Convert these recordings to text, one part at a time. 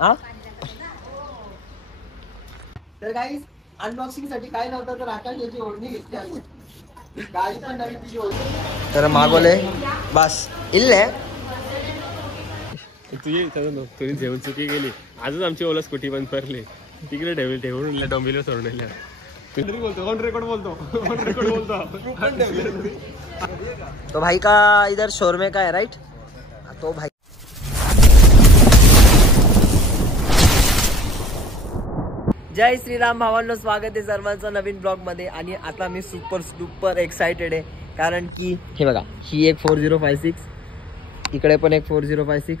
हा तर गाईस अनबॉक्सिंग साठी काय नव्हतं तर आकाश याची ओढणी घेतली. गाडी पण नवीन तिची ओढणी तर मागवले बस इल्ले. तुझी जेवण चुकी गेली. आजच आमची ओला स्कूटी बंद पडली. तिकडे ठेवून डोंबिवलीला सोडून बोलतो. तो भाई का इधर शोरमे का है राइट. तो भाई जय श्रीराम भावांनो, स्वागत आहे सर्वांचं नवीन ब्लॉग मध्ये. आणि आता मी सुपर डुपर एक्साइटेड आहे कारण की हे बघा, ही एक 4056, इकडे पण एक 4056,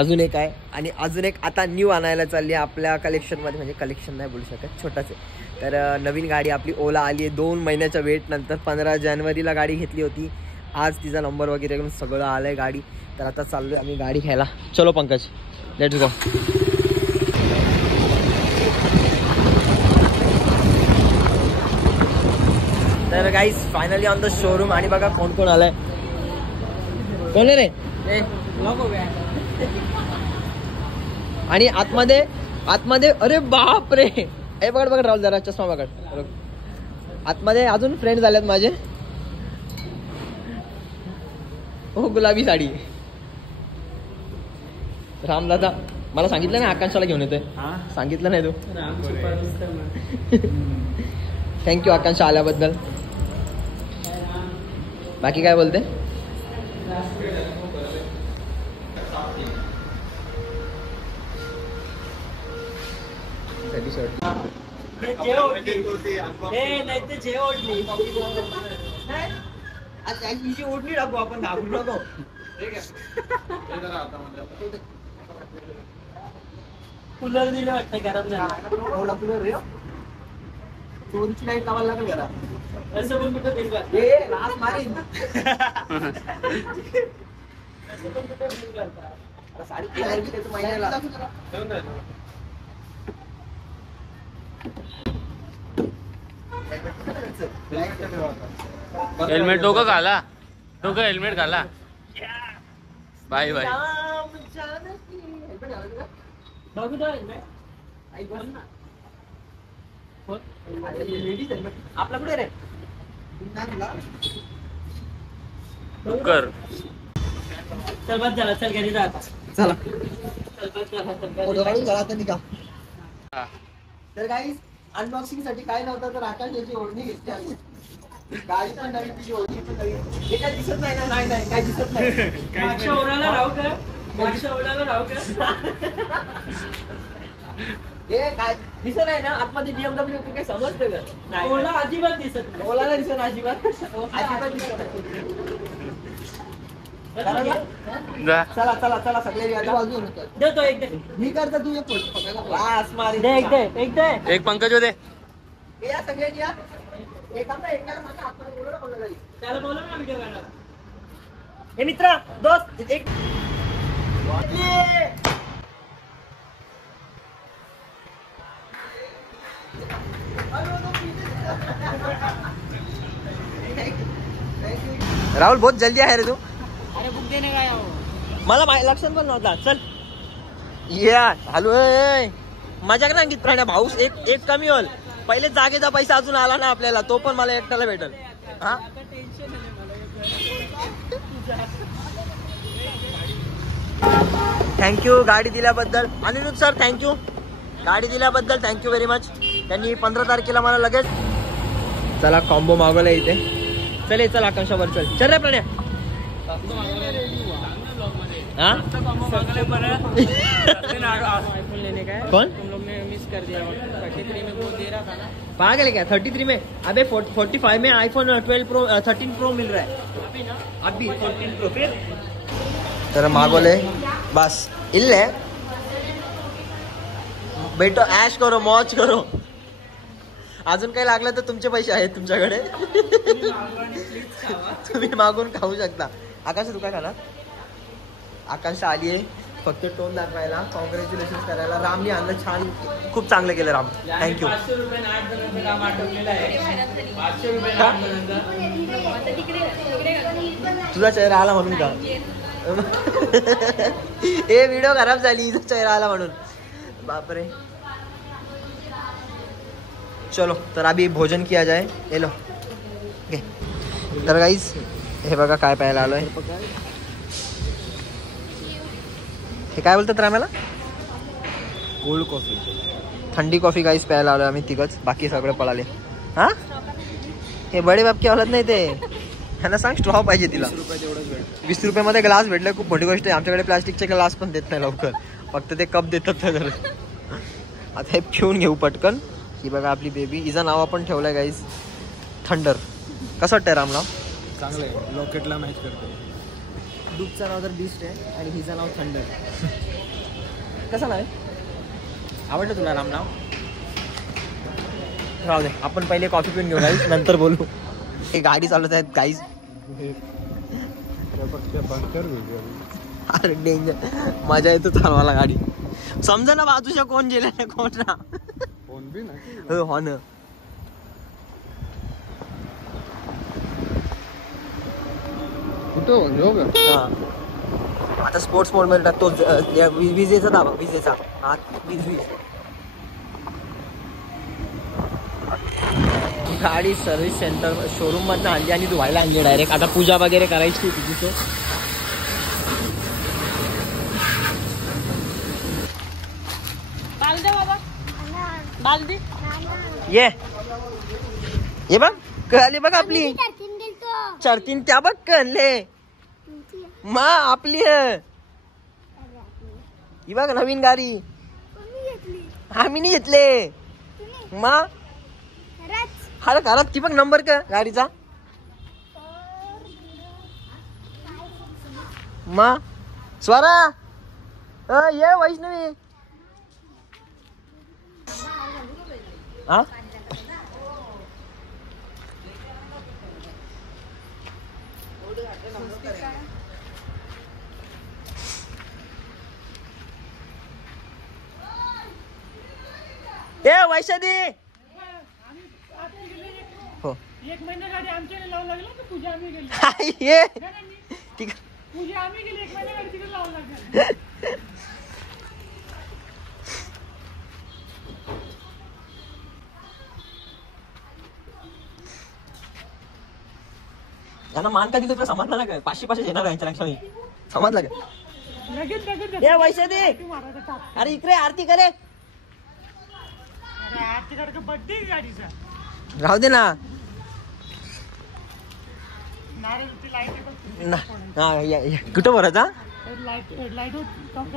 अजून एक आहे आणि अजून एक आता न्यू आणायला चालली आहे आपल्या कलेक्शनमध्ये. म्हणजे कलेक्शन नाही बोलू शकत, छोटाच आहे. तर नवीन गाडी आपली ओला आली आहे 2 महिन्याच्या वेट नंतर. 15 जानेवारीला गाडी घेतली होती. आज तिचा नंबर वगैरे करून सगळं आलं आहे गाडी. तर आता चाललो आहे आम्ही गाडी घ्यायला. चलो पंकज, लेट्स गो. तर guys finally on the showroom. आणि बघा कोण कोण आलाय. कोण रे. आणि आतमध्ये अरे बाप रे. हे बघ राहुल, जरा चष्मा बघ. आतमध्ये अजून फ्रेंड झालेत माझे. हो, गुलाबी साडी. रामदादा मला सांगितलं नाही आकांक्षाला घेऊन येतोय. सांगितलं नाही तू. थँक्यू आकांक्षा आल्याबद्दल. बाकी काय बोलते. ओढणी टाकू आपण, घाबरू नको. कूलर दिलं वाटतं घरात. कूलर रे, चोरीची लाईट लावायला लागेल घरात. असं पण कुठं लाच मारीन. हेल्मेट डोकं घाला. हेल्मेट घाला. Bye bye. आपला कुठे रे. कर. चल बस झाला. चल घरी जा. चला तर गाईस अनबॉक्सिंग साठी काय नव्हतं तर आकाश याची ओढणी घेतली. गाडी पण नवीन तिची ओढणी पण नवीन. हे काय दिसत नाही ना. नाही काय दिसत नाही. मागच्या ओढायला राहू का. हे काय दिसत नाही ना आतमध्ये. BMW काही समजतं का. ओला अजिबात दिसत नाही. ओलाला दिसत अजिबात दिसत नाही. चला सगळे देतो एक मी करता. तू एक पंकज होते. या सगळ्यांनी या. त्याला बोला ना व्हिडिओ काढला. हे मित्र दोस्त एक राहुल बहुत जल्दी आहे रे तू. अरे बुक देणे काय मला लक्षात पण नव्हता. चल या हॅलो. मजा का सांगित प्राण्या भाऊस. एक कमी होल. पहिले जागेचा पैसा अजून आला ना आपल्याला, तो पण मला एकट्याला भेटल. हा थँक्यू गाडी दिल्याबद्दल. अनिरुद्ध सर थँक्यू गाडी दिल्याबद्दल. Thank you very much. त्यांनी 15 तारखेला मला लगेच. चला कॉम्बो मागवला इथे. चल आकांक्षावर चल रे प्राण्या. हाँ कौन तुम लोग ने मिस कर दिया. 33 में वो दे रहा था ना. पागल है क्या. 33 में. अबे 45 में iPhone 13 Pro मिल रहा है अभी 14 Pro. फिर तर मागवले बस इल्ले. बेटो ऐश करो, मौज करो. अजून काही लागलं तर तुमचे पैसे आहेत तुमच्याकडे. तुम्ही मागून खाऊ शकता. आकाश तू काय खाणार. आकांक्षा आली आहे फक्त टोन दाखवायला. कॉंग्रॅच्युलेशन करायला. रामने आणलं छान. खूप चांगलं केलं राम. थँक्यू. तुझा चेहरा आला म्हणून का. हे व्हिडिओ खराब झाली हिचा चेहरा आला म्हणून. बापरे. चलो तर अभी भोजन किया जाए. ये लो. तर गाईज हे बघा काय प्यायला आलोय. हे काय बोलतात रामाला? Cold coffee. थंडी कॉफी गाईज प्यायला आलोय आम्ही तिघच. बाकी सगळे पळाले. हा हे बडे बाप की हलत नाही ते. ह्यांना सांग स्ट्रॉ पाहिजे तिला. 20 रुपयामध्ये ग्लास भेटलं खूप मोठी गोष्ट आहे. आमच्याकडे प्लास्टिकचे ग्लास पण देत नाही लवकर. फक्त ते कप देतात. आता हे पिऊन घेऊ पटकन. ही बघा आपली बेबी. हिचं नाव आपण ठेवलंय गाईज थंडर. कसं वाटतंय राम नाव? चांगलं आहे. लॉकेटला मॅच करतो. डूबचं नाव तर बिस्ट आहे आणि हिचं नाव थंडर. कसं नाव आहे? आवडलं तुला राम नाव? राहू दे आपण पहिले कॉफी पिऊन घेऊ गाईज नंतर बोलू. हे गाडी चालवत आहेत गाईज. अरे डेंजर. मजा येतो चालवायला गाडी. समजा ना बाजूच्या कोण गेले ना कोण ना. हो ना. कुठं आता स्पोर्ट्स मोड मध्ये टाकतो. विजेचा दाबा. विजेचा हा वीज. गाडी सर्व्हिस सेंटर शोरूम मधनं आणली आणि धुवायला आणली डायरेक्ट. आता पूजा वगैरे करायची तिथे. ये बघ कळली बघ आपली. चरतीन त्या बघ कळले मा आपली. ही बघ नवीन गाडी. आम्ही नाही घेतले मा. हा घरात ती बघ नंबर का गाडीचा मा. स्वरा ये वैष्णवी. हा ए वैशाली. हो एक महिना गाडी आमच्याकडे लावून लागला तर पूजा आम्ही गेली. ये पूजा आम्ही गेली. एक महिना गाडी तिकडे लावून लागली. यांना मान का दिलं तुला समजलं ना काय? 500 येणार यांच्या लक्षात समजलं का? लगेच ए वैशाली अरे इकडे आरती करे. आरतीकडे बड्डे गाडीचा. राहू दे ना. नारळची लाईट कुठं बरं जा. लाईट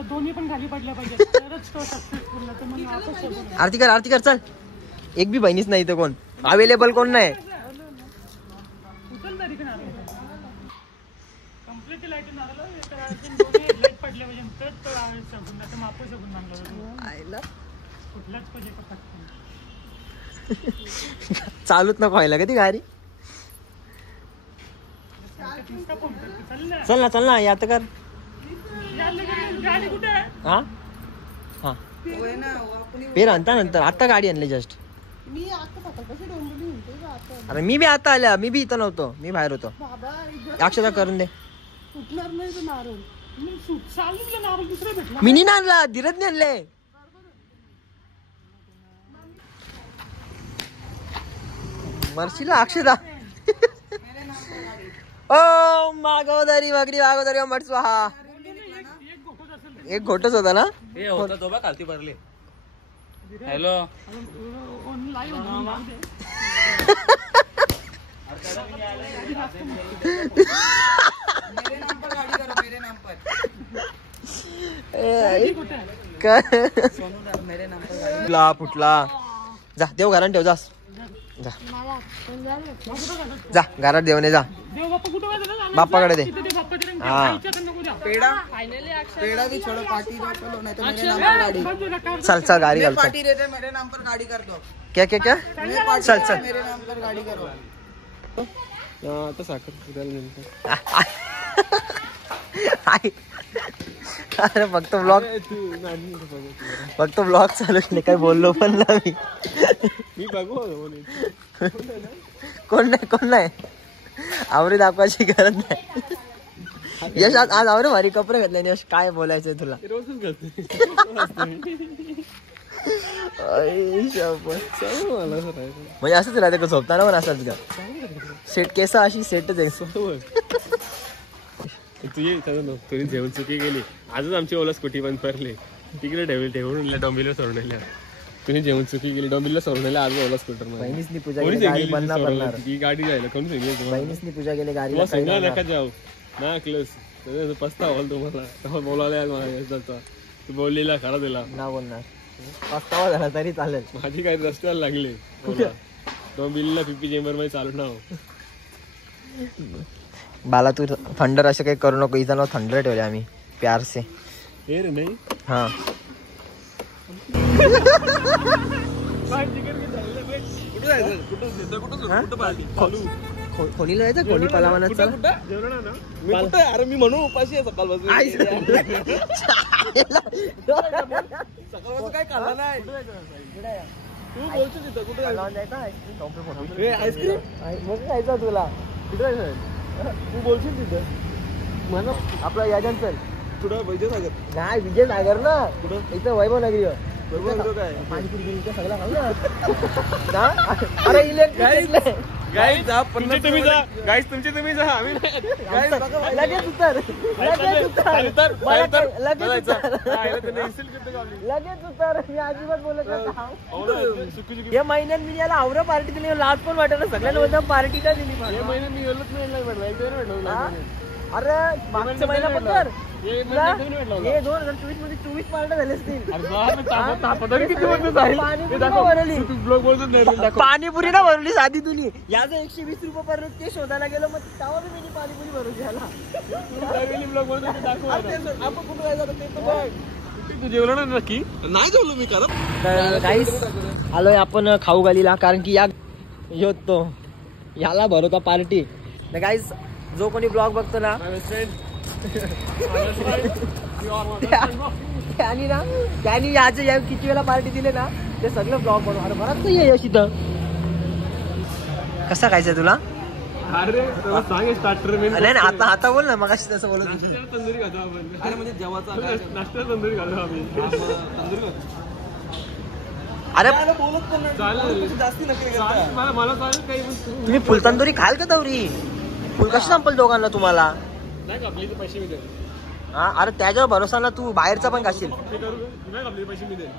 दोन्ही पण खाली पडल्या पाहिजे तरच तो सक्सेसफुल. तर मग वापस आरती कर चल. एक बी बहिणीच नाही इथं कोण अवेलेबल कोण नाही. उचल तरी कम्प्लीट लाईट नारळ लाईट पडल्या पाहिजे तर तो सगून तर वापस सगून मानला कुठलाच पाहिजे. चालूच नको व्हायला का ती गाडी. चल ना या तर कर. गाडी कुठे आहे? हा हा पेर आणता नंतर. आता गाडी आणली जस्ट. अरे मी बी आता आल्या. मी बी इथं नव्हतो. मी बाहेर होतो. अक्षता करून दे. मी नाही आणला. धीरज नाही आणले. मर्शीला अक्षता. ओ मागोदरी वगैरे मागोदरी मठ स्वाहा. एक घोटच होता ना. होता तो बघ खालती भरले. हॅलो फुटला. जा देव घरात ठेव. जा जा घरात देवने जा. बाप्पाकडे दे. हा चल चल गाडी घाल. क्या क्या क्या चल चल. आता साखर अरे फक्त ब्लॉग चालू केले. काय बोललो पण ना मी बघू. कोण नाही आवडी दाखवायची गरज नाही. यश आज आवर भारी कपडे घातले यश, काय बोलायचंय तुला? रोजच घालते. म्हणजे असंच राहते का झोपताना पण असंच का? सेट केस अशी सेटच आहे. तुझी जेवण चुकी गेली. आजच आमची ओला स्कूटी बंद पडली. तिकडे ठेवून डोंबिवलीला सोडलेल्या. तुम्ही जेवण चुकी गेली, डोंबिवलीला सोडलेल्या. आज ओला स्कूटर बहिणीसनी पूजा केली, गाडी बंद पडणार. ही गाडी जायला कोण सांगितलं? बहिणीसनी पूजा केली, गाडी सांगा नका जाऊ ना क्लस. पस्ता होल तुम्हाला बोलायला माझ्या तू बोललेला खरा दिला ना बोलणार. पस्तावा झाला तरी चालेल. माझी काही रस्त्याला लागले डोंबिवलीला पीपी चेंबर मध्ये चालू ना. बाला तू थंडर असं काही करू नको. इथं नाव थंडर ठेवले आम्ही प्यार से. नाही हा खोलीला जायचं, खोली पलावाना. अरे मी म्हणून उपाशी आहे सकाळपासून. सकाळपासून काय खाल्लं नाही. तू बोलतो तिथं कुठे आईस्क्रीम मग जायचं तुला. कुठे जायचं? तू बोलशील तिथं म्हणून आपला याजन चल. कुठं विजय सागर? नाही विजय सागर ना, कुठं? इथं वैभव नगरी. बरोबर काय पाणीपुरी सगळं खाऊ ना. अरे इलेक्ट्रिक गाईस जा तुमचे तुम्ही जा. गाईस तुमचे तुम्ही जा. आम्ही लगेच उतर, लगेच उतर, लगेच उतर. मी अजिबात बोलत नाही. या महिन्यात मी याला आवरा पार्टी दिली, लाज पण वाटत ना. सगळ्यांना पार्टी का दिली? मी गेलोच नाही अरे मागच्या महिना पण तर हे 2024 मध्ये 24 पार्ट्या झाले असतील. पाणीपुरी ना भरली साधी तुली. याचं 120 रुपये पर्यंत ते शोधायला गेलो. मग तेव्हा मी पाणीपुरी भरून घ्यायला. तू जेवलो ना नक्की? नाही जेवलो मी खरं. तर गाईस आलोय आपण खाऊ गालीला, कारण की या तो याला भरवता पार्टी. गाईस जो कोणी ब्लॉग बघतो ना त्यांनी याचे या किती वेळा पार्टी दिले ना ते सगळं ब्लॉग बनव. अरे बराच नाही आहे यश इथं. कसा खायचंय तुला? अरे सांग स्टार्टर नाही आता आता बोल ना. मग अशी तसं बोलत तंदुरी खातो आपण. अरे म्हणजे जेवायचा नाश्त्याला तंदुरी खातो आम्ही. तंदुरी अरे बोलत पण नाही. जास्ती नकली करता. मला चालेल काही पण. तुम्ही फुल तंदुरी खाल का तवरी? फुल कशी संपल दोघांना तुम्हाला? नाही कापली तर पैसे मी देईल. हा अरे त्याच्यावर भरोसा ना. तू बाहेरचा पण खाशील. नाही कापली पैसे मी देईल.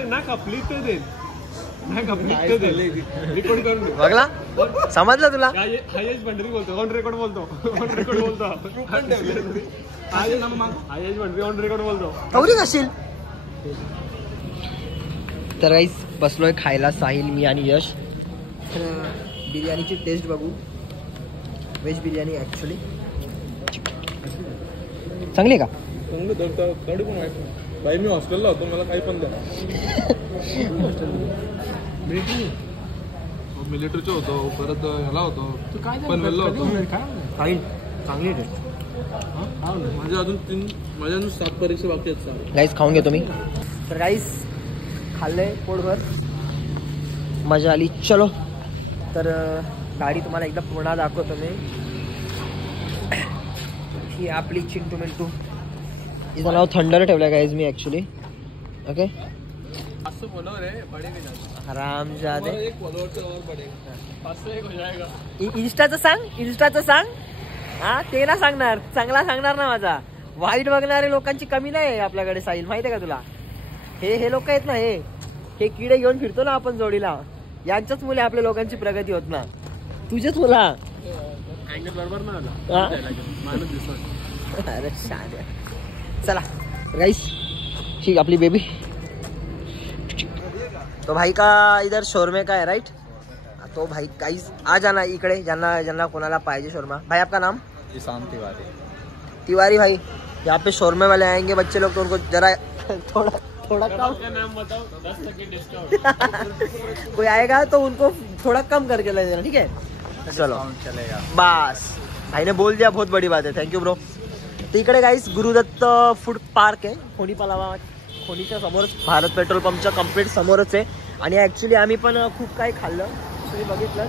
नाही कापली तर देईल. नाही कापली तर देईल. रेकॉर्ड करून दे. बघला समजलं तुला? हायेस्ट भंडरी बोलतो. ऑन रेकॉर्ड बोलतो. ऑन रेकॉर्ड बोलतो. हायेस्ट भंडरी ऑन रेकॉर्ड बोलतो. तवरी खाशील. तर गाईस बसलोय खायला साहिल, मी आणि यश. बिर्याणीची टेस्ट बघू. व्हेज बिर्याणी ऍक्च्युली चांगली आहे का? थोडी पण भाई मी हॉस्टेलला होतो. मला काही पण द्या. मिलिटरीचं होतो, परत ह्याला होतो, पनवेलला होतो. साहिल चांगली टेस्ट. माझ्या अजून 7 परीक्षा बाकी आहेत. गाईस खाऊन घेतो मी. तर गाईस खाल्लंय पोटभर, मजा आली. चलो तर गाडी तुम्हाला एकदा पूर्ण दाखवतो मी. ही आपली चिंटू मिंटू. हिचं नाव थंडर ठेवलं गाईज मी ॲक्च्युली. ओके हरामजादे. इंस्टाचं सांग. हा ते ना सांगणार, चांगला सांगणार ना. माझा वाईट बघणारे लोकांची कमी नाही आहे आपल्याकडे साहिल, माहिती आहे का तुला? हे लोक आहेत ना, हे किडे घेऊन फिरतो ना आपण जोडीला, यांच्याच मुले आपल्या लोकांची प्रगती होत ना. तुझेच मुला. बरोबर ना. अरे चला गाइस, ठीक अपनी बेबी. तो भाई का इधर शोरमे का है राइट. तो भाई गाइस आ जाना इकडे, ज्यांना कोणाला पाहिजे शोरमा. भाई आपका नाम? ईशान तिवारी भाई. यहाँ पे शोरमे वाले आएंगे बच्चे लोग, तो उनको जरा थोड़ा कम नाम बताओ, 10% डिस्काउंट. कोई आएगा तो उनको थोड़ा कम करके ले देना, ठीक है? चलो चलेगा. बस भाई ने बोल दिया, बहुत बड़ी बात है. Thank you bro. तर इकडे गाईस गुरुदत्त फूड पार्क आहे, खोनी पलावा. खोनीच्या समोरच भारत पेट्रोल पंपच्या कम्प्लीट समोरच आहे. आणि ॲक्च्युली आम्ही पण खूप काही खाल्लं, तुम्ही बघितलं.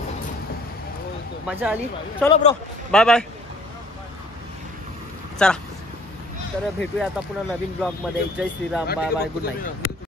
मजा आली. चलो ब्रो, बाय बाय. चला तर भेटूया आता पुन्हा नवीन ब्लॉग मध्ये. जय Shriram, bye bye, good night.